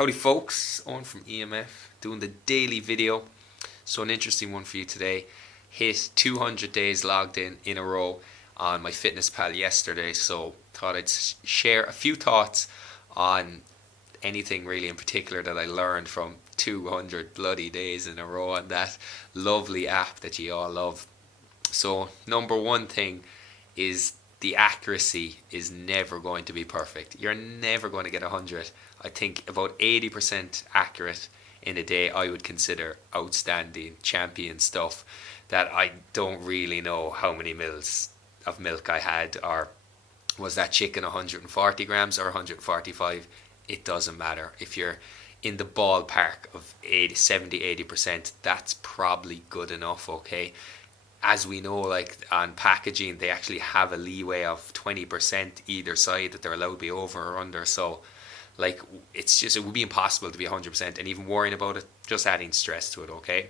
Howdy folks, Owen from EMF doing the daily video. So an interesting one for you today. Hit 200 days logged in a row on myfitnesspal yesterday, so thought I'd share a few thoughts on anything really in particular that I learned from 200 bloody days in a row on that lovely app that you all love. So number one thing is the accuracy is never going to be perfect. You're never going to get 100. I think about 80% accurate in a day I would consider outstanding champion stuff that I don't really know how many mils of milk I had, or was that chicken 140 grams or 145. It doesn't matter. If you're in the ballpark of 80%, that's probably good enough, okay? As we know, like on packaging, they actually have a leeway of 20% either side that they're allowed to be over or under. So like it would be impossible to be 100%, and even worrying about it, just adding stress to it, okay?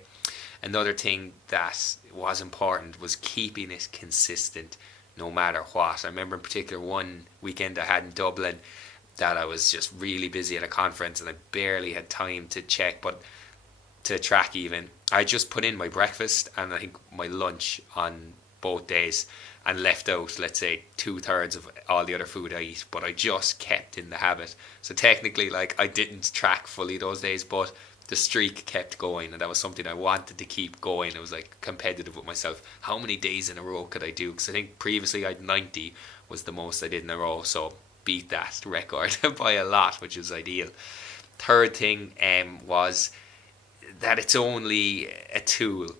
Another thing that was important was keeping it consistent no matter what. I remember in particular one weekend I had in Dublin that I was just really busy at a conference and I barely had time to check, but to track even. I just put in my breakfast and I think my lunch on both days and left out, let's say, 2/3 of all the other food I eat, but I just kept in the habit. So technically, like, I didn't track fully those days, but the streak kept going, and that was something I wanted to keep going. It was like competitive with myself. How many days in a row could I do? Because I think previously I'd 90 was the most I did in a row, so beat that record by a lot, which was ideal. Third thing was that it's only a tool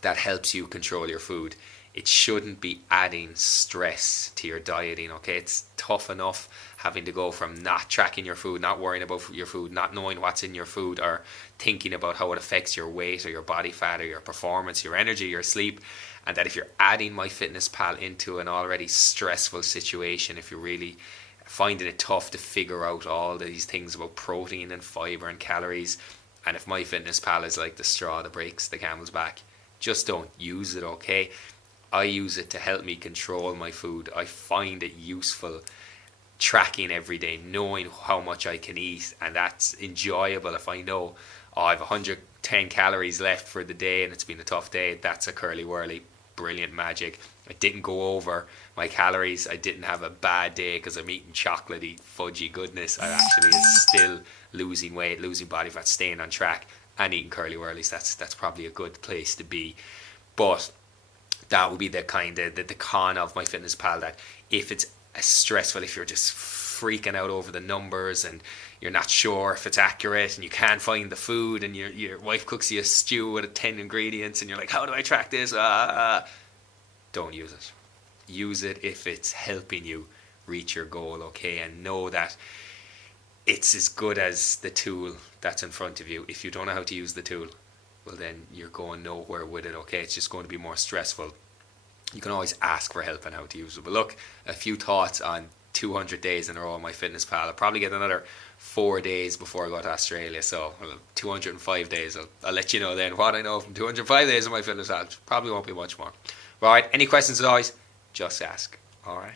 that helps you control your food. It shouldn't be adding stress to your dieting, okay? It's tough enough having to go from not tracking your food, not worrying about your food, not knowing what's in your food, or thinking about how it affects your weight or your body fat or your performance, your energy, your sleep. And that if you're adding myfitnesspal into an already stressful situation, if you're really finding it tough to figure out all these things about protein and fiber and calories, and if myfitnesspal is like the straw that breaks the camel's back, just don't use it, okay? I use it to help me control my food. I find it useful tracking every day, knowing how much I can eat, and that's enjoyable. If I know, oh, I have 110 calories left for the day and it's been a tough day, that's a curly whirly, brilliant magic. I didn't go over my calories. I didn't have a bad day because I'm eating chocolatey, fudgy goodness. I actually is still losing weight, losing body fat, staying on track, and eating curly whirlies. That's probably a good place to be. But that would be the kind of the con of myfitnesspal, that if it's stressful, if you're just freaking out over the numbers and you're not sure if it's accurate and you can't find the food and your wife cooks you a stew with 10 ingredients and you're like, how do I track this? Don't use it. Use it if it's helping you reach your goal, okay? And know that it's as good as the tool that's in front of you. If you don't know how to use the tool, well then you're going nowhere with it, okay? It's just going to be more stressful. You can always ask for help on how to use it. But look, a few thoughts on 200 days in a row on myfitnesspal. I'll probably get another 4 days before I go to Australia. So 205 days. I'll let you know then what I know from 205 days on myfitnesspal. Probably won't be much more. Right, any questions as always, just ask. Alright.